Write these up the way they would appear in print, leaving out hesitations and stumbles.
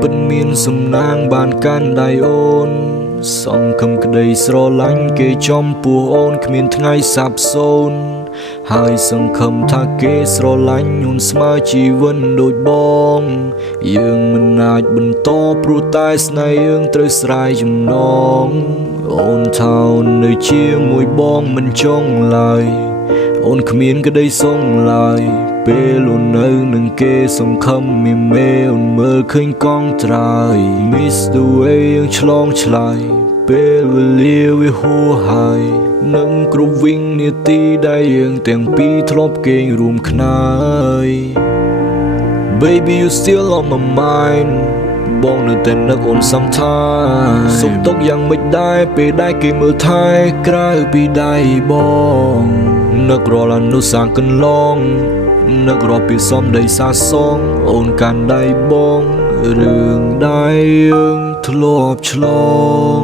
ពិតមានសំណាងបានកាន់ដៃអូនសង្ឃឹមក្តីស្រឡាញ់គេចំពោះអូនគ្មានថ្ងៃសាបសូន្យហើយសង្ឃឹមថាគេស្រឡាញ់អូនស្មើជីវិតដូចបងយើងមិនអាចបន្តព្រោះតែស្នេហ៍យើងត្រូវស្រាយចំណងអូនថាអូននៅជាមួយបងមិនចង់ឡើយអូនគ្មានក្តីសង្ឃឡើយពេលអូននៅនឹងគេសង្ឃឹមមានមេអូនមើលឃើញកង់ត្រើយ Miss the way យើងឆ្លងឆ្លើយពេលវេលាវាហួសហើយនឹងគ្រប់វិនាទីដែលយើងទាំងពីរធ្លាប់គេងរួមខ្នើយ Baby you still on my mind បងនៅតែនឹកអូនសង្ថាសុខទុក្ខយ៉ាងម៉េចដែរពេលដែលគេមើលថែក្រៅពីដៃបងនឹករាល់អនុស្សាវរីយ៍កន្លងនឹករាល់ពីសំដីសាសងអូនកាន់ដៃបងរឿងដែលយើងធ្លាប់ឆ្លង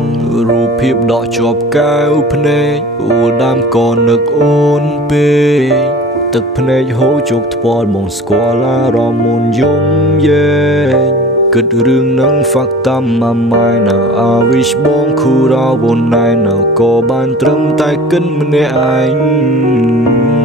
រូបភាពដកជាប់កែវភ្នែកអូលដើមក៏នឹកអូនពេកទឹកភ្នែកហូរជោគថ្ពាល់បងស្គាល់អារម្មណ៍មុនយំយែងគិតរឿងនឹង fucked up my mind now I wish បង could have one night now ក៏បានត្រឹមតែគិតម្នាក់ឯង